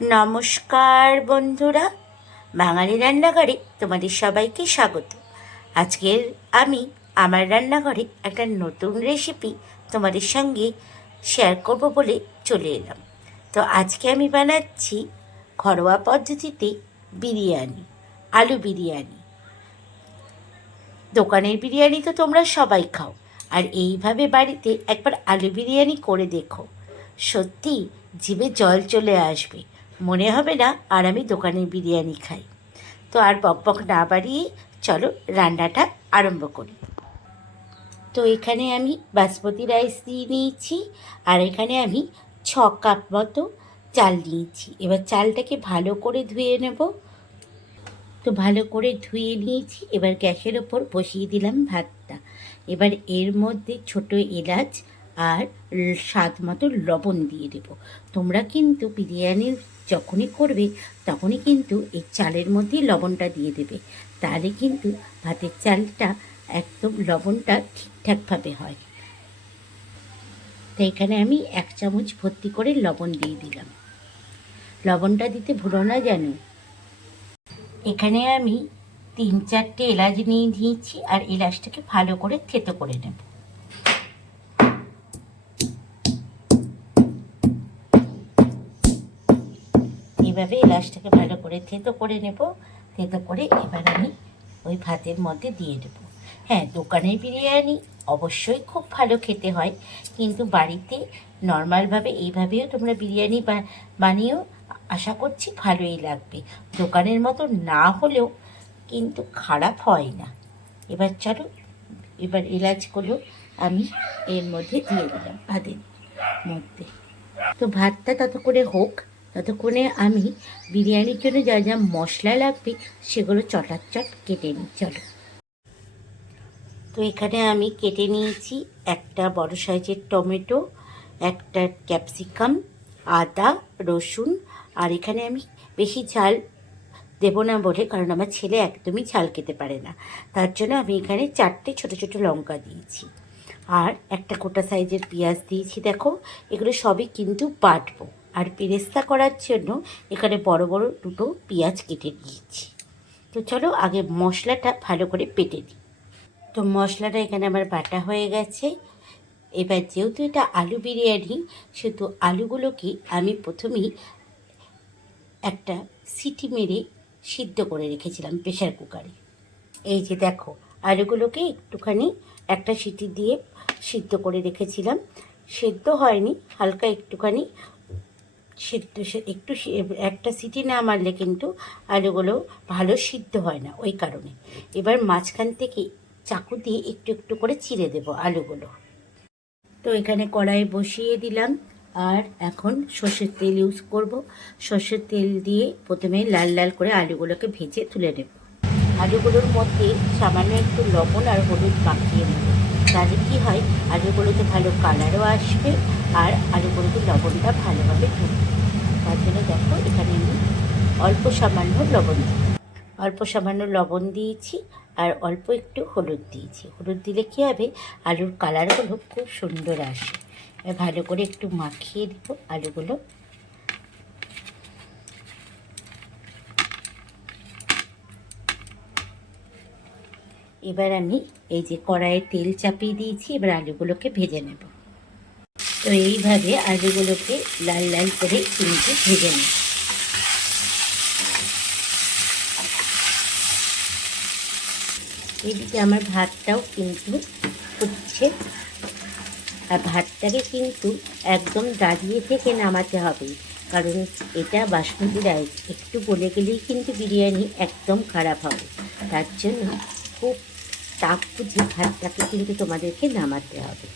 নমস্কার বন্ধুরা, বাঙালি রান্নাঘরে তোমাদের সবাইকে স্বাগত। আজকের আমি আমার রান্নাঘরে একটা নতুন রেসিপি তোমাদের সঙ্গে শেয়ার করব বলে চলে এলাম। তো আজকে আমি বানাচ্ছি ঘরোয়া পদ্ধতিতে বিরিয়ানি, আলু বিরিয়ানি। দোকানের বিরিয়ানি তো তোমরা সবাই খাও, আর এইভাবে বাড়িতে একবার আলু বিরিয়ানি করে দেখো, সত্যি জিভে জল চলে আসবে, মনে হবে না আর আমি দোকানের বিরিয়ানি খাই। তো আর বকবক না বাড়িয়ে চলো রান্নাটা আরম্ভ করি। তো এখানে আমি বাসমতি রাইস দিয়ে নিয়েছি, আর এখানে আমি 6 কাপ মতো চাল নিয়েছি। এবার চালটাকে ভালো করে ধুয়ে নেব। তো ভালো করে ধুয়ে নিয়েছি, এবার গ্যাসের ওপর বসিয়ে দিলাম ভাতটা। এবার এর মধ্যে ছোট এলাচ আর স্বাদ মতো লবণ দিয়ে দেবো। তোমরা কিন্তু বিরিয়ানি যখনই করবে তখনই কিন্তু এই চালের মধ্যেই লবণটা দিয়ে দেবে, তাহলে কিন্তু ভাতের চালটা একদম লবণটা ঠিকঠাকভাবে হয়। তো এখানে আমি 1 চামচ ভর্তি করে লবণ দিয়ে দিলাম। লবণটা দিতে ভুলো না যেন। এখানে আমি 3-4টে এলাচ নিয়ে নিয়েছি, আর এলাচটাকে ভালো করে থেতো করে নেব। এইভাবে এলাচটাকে ভালো করে থেতো করে নেব। থেতো করে এবার আমি ওই ভাতের মধ্যে দিয়ে দেবো। হ্যাঁ, দোকানের বিরিয়ানি অবশ্যই খুব ভালো খেতে হয়, কিন্তু বাড়িতে নর্মালভাবে এইভাবেও তোমরা বিরিয়ানি বানিয়েও আশা করছি ভালোই লাগবে। দোকানের মতো না হলেও কিন্তু খারাপ হয় না। এবার চলো, এবার এলাচগুলো আমি এর মধ্যে দিয়ে দিলাম ভাতের মধ্যে। তো ভাতটা ততক্ষণে হোক, ততক্ষণে আমি বিরিয়ানির জন্য যা যা মশলা লাগবে সেগুলো চটাচট কেটে নিই। চলো। তো এখানে আমি কেটে নিয়েছি একটা বড় সাইজের টমেটো, একটা ক্যাপসিকাম, আদা, রসুন, আর এখানে আমি বেশি ঝাল দেবো না বলে, কারণ আমার ছেলে একদমই ঝাল খেতে পারে না, তার জন্য আমি এখানে 4টে ছোটো ছোটো লঙ্কা দিয়েছি, আর একটা গোটা সাইজের পেঁয়াজ দিয়েছি। দেখো, এগুলো সবই কিন্তু বাটবো, আর বেরেস্তা করার জন্য এখানে বড় বড় 2টো পেঁয়াজ কেটে নিয়েছি। তো চলো আগে মশলাটা ভালো করে বেটে দিই। তো মশলাটা এখানে আমার বাটা হয়ে গেছে। এবার যেহেতু এটা আলু বিরিয়ানি, সেহেতু আলুগুলোকে আমি প্রথমেই একটা সিটি মেরে সিদ্ধ করে রেখেছিলাম প্রেশার কুকারে। এই যে দেখো, আলুগুলোকে একটুখানি একটা সিটি দিয়ে সিদ্ধ করে রেখেছিলাম। সেদ্ধ হয়নি, হালকা একটুখানি সিদ্ধ, একটু একটা সিটি না মারলে কিন্তু আলুগুলো ভালো সিদ্ধ হয় না, ওই কারণে। এবার মাঝখান থেকে চাকু দিয়ে একটু একটু করে চিড়ে দেবো আলুগুলো। তো এখানে কড়াই বসিয়ে দিলাম, আর এখন সর্ষের তেল ইউজ করব। সর্ষের তেল দিয়ে প্রথমে লাল লাল করে আলুগুলোকে ভেজে তুলে নেব। আলুগুলোর মধ্যে সামান্য একটু লবণ আর হলুদ মাখিয়ে নেব, তাহলে কী হয়, আলুগুলোতে ভালো কালারও আসবে, আর আলুগুলোতে লবণটা ভালোভাবে ঢুকবে। তার জন্য দেখো, এখানে আমি অল্প সামান্য লবণ দিয়েছি, আর অল্প একটু হলুদ দিয়েছি। হলুদ দিলে কী হবে, আলুর কালারগুলো খুব সুন্দর আসে। ভালো করে একটু মাখিয়ে দেবো আলুগুলো। এবার আমি এই যে কড়াইয়ে তেল চাপিয়ে দিয়েছি, এবার আলুগুলোকে ভেজে নেব। তো এইভাবে আলুগুলোকে লাল লাল করে কিন্তু ভেজে নেব। এদিকে আমার ভাতটাও কিন্তু ফুটছে, আর ভাতটাকে কিন্তু একদম দাঁড়িয়ে থেকে নামাতে হবে, কারণ এটা বাসমতি রাইস, একটু গলে গেলেই কিন্তু বিরিয়ানি একদম খারাপ হবে। তার জন্য খুব তাপ বুঝে ভাতটাকে কিন্তু তোমাদেরকে নামাতে হবে।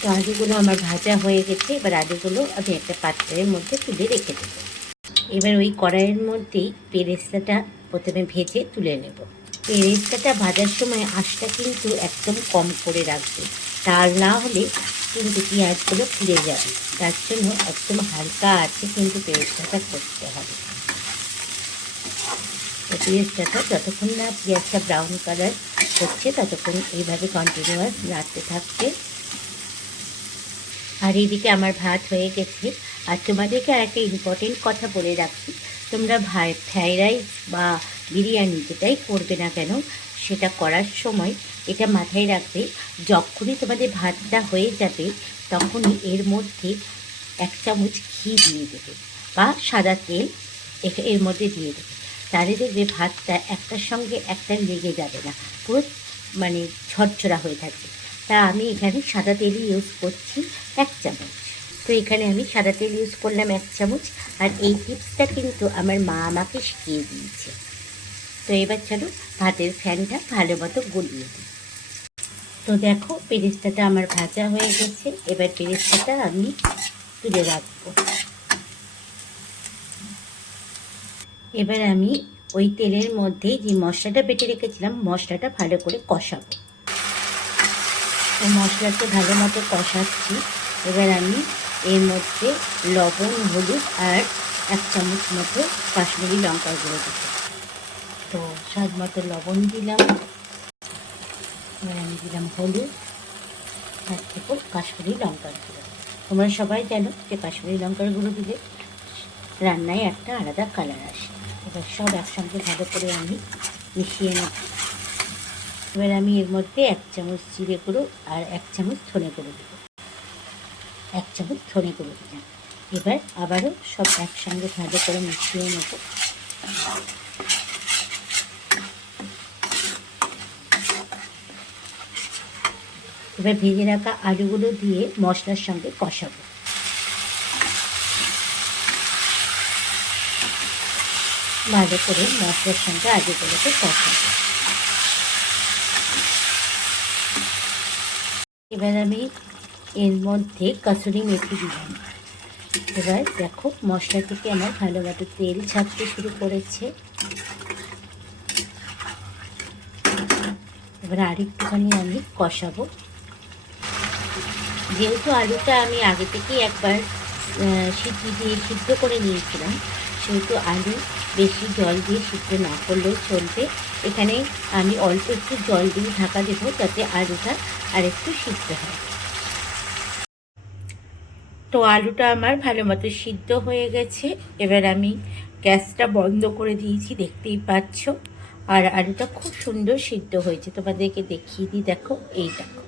তো আলুগুলো আমার ভাজা হয়ে গেছে, এবার আলুগুলো আমি একটা পাত্রের মধ্যে তুলে রেখে দেবো। এবার ওই কড়াইয়ের মধ্যেই বেরেস্তাটা প্রথমে ভেজে তুলে নেব। বেরেস্তাটা ভাজার সময় আঁচটা কিন্তু একদম কম করে রাখবে, তা না হলে কিন্তু পেঁয়াজগুলো পুড়ে যাবে। তার জন্য একদম হালকা আছে কিন্তু বেরেস্তাটা করতে হবে। তো পেঁয়াজটাটা যতক্ষণ না পেঁয়াজটা ব্রাউন কালার হচ্ছে ততক্ষণ এইভাবে কন্টিনিউয়াস নাড়তে থাকবে। আর এদিকে আমার ভাত হয়ে গেছে। আর তোমাদেরকে আর একটা ইম্পর্টেন্ট কথা বলে রাখি, তোমরা ফ্রাইড রাইস বা বিরিয়ানি যেটাই করবে না কেন, সেটা করার সময় এটা মাথায় রাখবে, যখনই তোমাদের ভাতটা হয়ে যাবে তখনই এর মধ্যে 1 চামচ ঘি দিয়ে দেবে বা সাদা তেল এর মধ্যে দিয়ে দেবে। তাহলে দেখবে ভাতটা একটার সঙ্গে একটা লেগে যাবে না, পুরো মানে ঝরঝরা হয়ে থাকবে। তা আমি এখানে সাদা তেলই ইউজ করছি 1 চামচ। তো এখানে আমি সাদা তেল ইউজ করলাম 1 চামচ। আর এই টিপসটা কিন্তু আমার মা আমাকে শিখিয়ে দিয়েছে। তো এবার চলো ভাতের ফ্যানটা ভালো মতো গলিয়ে দিই। তো দেখো পেরেস্তাটা আমার ভাজা হয়ে গেছে। এবার পেরেস্তাটা আমি তুলে রাখবো। এবার আমি ওই তেলের মধ্যে যে মশলাটা বেটে রেখেছিলাম, মশলাটা ভালো করে কষাবো। তো মশলাটা ভালো মতো কষাচ্ছি। এবার আমি এর মধ্যে লবণ, হলুদ আর 1 চামচ মতো কাশ্মীরি লঙ্কার গুঁড়ো দেবো। তো স্বাদ মতো লবণ দিলাম। এবার আমি দিলাম হলুদ, আর দেবো কাশ্মীরি লঙ্কার গুঁড়ো। তোমরা সবাই জানো যে কাশ্মীরি লঙ্কার গুঁড়ো দিলে রান্নায় একটা আলাদা কালার আসে। এবার সব একসঙ্গে ভালো করে আমি মিশিয়ে নেব। এবার আমি এর মধ্যে 1 চামচ জিরে গুঁড়ো আর 1 চামচ ধনে গুঁড়ো দেব। 1 চামচ ধনে গুঁড়ো দিলাম। এবার আবারও সব একসঙ্গে ভালো করে মিশিয়ে নেব। এবার ভেজে রাখা আলুগুলো দিয়ে মশলার সঙ্গে কষাবো। ভালো করে মশলার সঙ্গে আলুগুলোকে কষাবো। এবার আমি এর মধ্যে কসুরি মেথি দিলাম। এবার দেখো মশলা থেকে আমার ভালো মতো তেল ছাড়তে শুরু করেছে। এবার আরেকটুখানি আমি কষাবো। যেহেতু আলুটা আমি আগে থেকেই একবার সিদ্ধ দিয়ে সিদ্ধ করে নিয়েছিলাম, সেহেতু আলু বেশি জল দিয়ে সিদ্ধ না করলেও চলবে। এখানে আমি অল্প একটু জল দিয়ে ঢাকা দেবো যাতে আলুটা আর একটু সিদ্ধ হয়। তো আলুটা আমার ভালো মতো সিদ্ধ হয়ে গেছে। এবার আমি গ্যাসটা বন্ধ করে দিয়েছি, দেখতেই পাচ্ছ। আর আলুটা খুব সুন্দর সিদ্ধ হয়েছে, তোমাদেরকে দেখিয়ে দিই। দেখো, এই দেখো।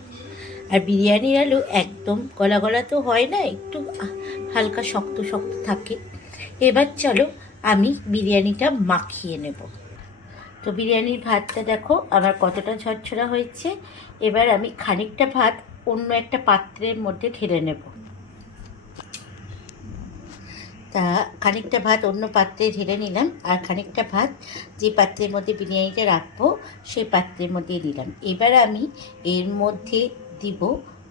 আর বিরিয়ানির আলু একদম গলা গলা তো হয় না, একটু হালকা শক্ত শক্ত থাকে। এবার চলো আমি বিরিয়ানিটা মাখিয়ে নেব। তো বিরিয়ানির ভাতটা দেখো আমার কতটা ঝরঝরা হয়েছে। এবার আমি খানিকটা ভাত অন্য একটা পাত্রের মধ্যে ঢেলে নেব। তা খানিকটা ভাত অন্য পাত্রে ঢেলে নিলাম, আর খানিকটা ভাত যে পাত্রের মধ্যে বিরিয়ানিটা রাখবো সেই পাত্রের মধ্যে দিলাম। এবার আমি এর মধ্যে দিব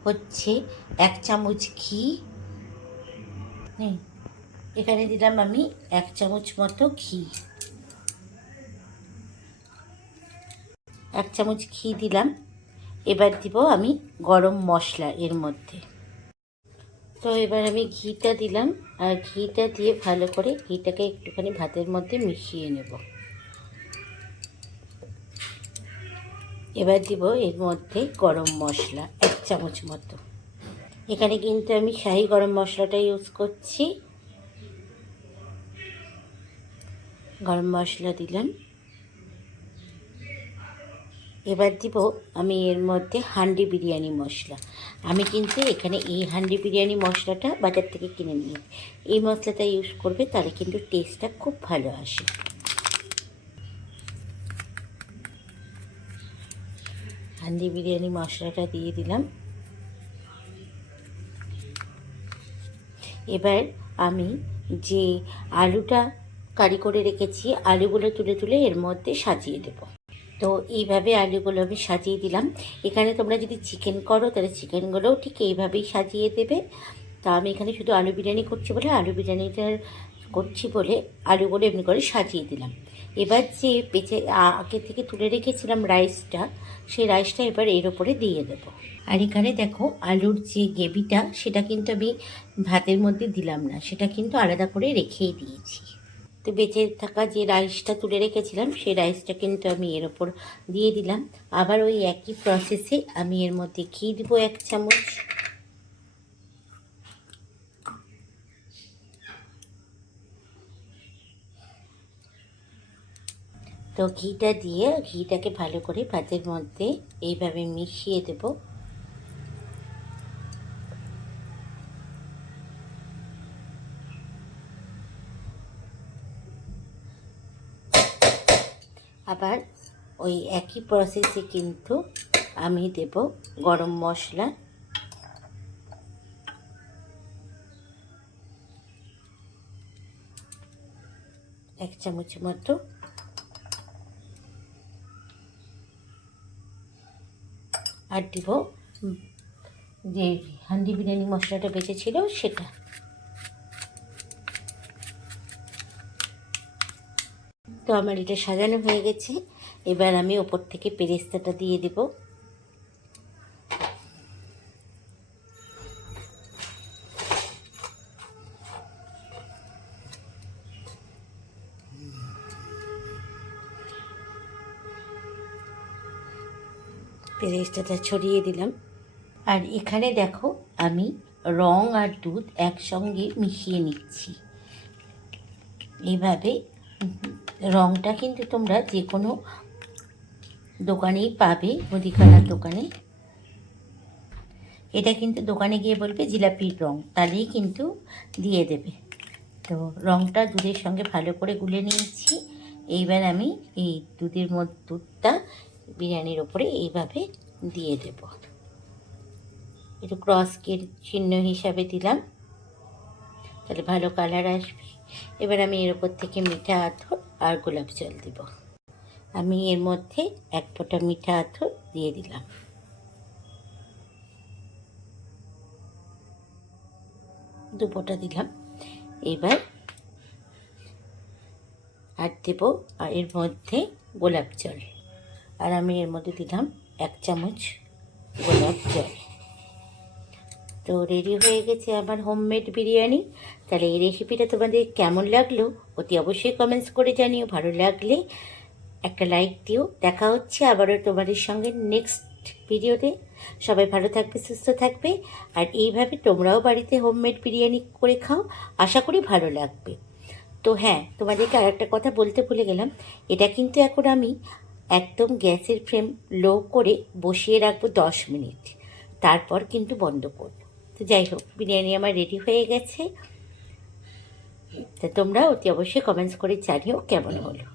হচ্ছে 1 চামচ ঘি। এখানে দিলাম আমি 1 চামচ মতো ঘি। 1 চামচ ঘি দিলাম। এবার দিব আমি গরম মশলা এর মধ্যে। তো এবার আমি ঘিটা দিলাম, আর ঘিটা দিয়ে ভালো করে ঘিটাকে একটুখানি ভাতের মধ্যে মিশিয়ে নেব। এবার দিব এর মধ্যে গরম মশলা 1 চামচ মতো। এখানে কিন্তু আমি শাহি গরম মশলাটা ইউজ করছি। গরম মশলা দিলাম। এবার দিব আমি এর মধ্যে হান্ডি বিরিয়ানি মশলা। আমি কিন্তু এখানে এই হান্ডি বিরিয়ানি মশলাটা বাজার থেকে কিনে নিই। এই মশলাটা ইউজ করবে, তাহলে কিন্তু টেস্টটা খুব ভালো আসে। হান্ডি বিরিয়ানি মশলাটা দিয়ে দিলাম। এবার আমি যে আলুটা কারি করে রেখেছি, আলুগুলো তুলে তুলে এর মধ্যে সাজিয়ে দেব। তো এইভাবে আলুগুলো আমি সাজিয়ে দিলাম। এখানে তোমরা যদি চিকেন করো তাহলে চিকেনগুলোও ঠিক এইভাবেই সাজিয়ে দেবে। তা আমি এখানে শুধু আলু বিরিয়ানি করছি বলে আলুগুলো এমনি করে সাজিয়ে দিলাম। এবার যে আগে থেকে তুলে রেখেছিলাম রাইসটা, সেই রাইসটা এবার এর ওপরে দিয়ে দেবো। আর এখানে দেখো আলুর যে গ্রেভিটা, সেটা কিন্তু আমি ভাতের মধ্যে দিলাম না, সেটা কিন্তু আলাদা করে রেখেই দিয়েছি। তো বেঁচে থাকা যে রাইসটা তুলে রেখেছিলাম, সেই রাইসটা কিন্তু আমি এর ওপর দিয়ে দিলাম। আবার ওই একই প্রসেসে আমি এর মধ্যে ঘি দেবো 1 চামচ। তো ঘিটা দিয়ে ঘিটাকে ভালো করে ভাতের মধ্যে এইভাবে মিশিয়ে দেব। আবার ওই একই প্রসেসে কিন্তু আমি দেব গরম মশলা, এক চামচ মতো, আর দেব যে হান্ডি বিরিয়ানি মশলাটা বেঁচেছিল সেটা। তো আমার এটা সাজানো হয়ে গেছে। এবার আমি ওপর থেকে পেরেস্তাটা দিয়ে দেব। পেরেস্তাটা ছড়িয়ে দিলাম। আর এখানে দেখো আমি রং আর দুধ একসঙ্গে মিশিয়ে নিচ্ছি। এইভাবে রংটা কিন্তু তোমরা যে কোনো দোকানেই পাবে, মুদিখানার দোকানে। এটা কিন্তু দোকানে গিয়ে বলবে জিলাপির রং, তাহলেই কিন্তু দিয়ে দেবে। তো রংটা দুধের সঙ্গে ভালো করে গুলে নিয়েছি। এইবার আমি এই দুধটা বিরিয়ানির ওপরে এইভাবে দিয়ে দেব। একটু ক্রসকের চিহ্ন হিসাবে দিলাম, তাহলে ভালো কালার আসবে। এবার আমি এর ওপর থেকে মিঠা আতর আর গোলাপ জল দেব। আমি এর মধ্যে এক ফোঁটা মিঠা আতর দিয়ে দিলাম। দু ফোঁটা দিলাম। এবার আর দেব আর এর মধ্যে গোলাপ জল, আর আমি এর মধ্যে দিলাম এক চামচ গোলাপ জল। তো রেডি হয়ে গেছে আমার হোমমেড বিরিয়ানি। তাহলে এই রেসিপিটা তোমাদের কেমন লাগলো অতি অবশ্যই কমেন্টস করে জানিও। ভালো লাগলে একটা লাইক দিও। দেখা হচ্ছে আবারও তোমাদের সঙ্গে নেক্সট ভিডিওতে। সবাই ভালো থাকবে, সুস্থ থাকবে, আর এইভাবে তোমরাও বাড়িতে হোমমেড বিরিয়ানি করে খাও, আশা করি ভালো লাগবে। তো হ্যাঁ, তোমাদেরকে আর একটা কথা বলতে ভুলে গেলাম, এটা কিন্তু এখন আমি একদম গ্যাসের ফ্লেম লো করে বসিয়ে রাখবো 10 মিনিট, তারপর কিন্তু বন্ধ করব। তো যাই হোক, বিরিয়ানি আমার রেডি হয়ে গেছে। তা তোমরা অতি অবশ্যই কমেন্টস করে জানিও কেমন হলো।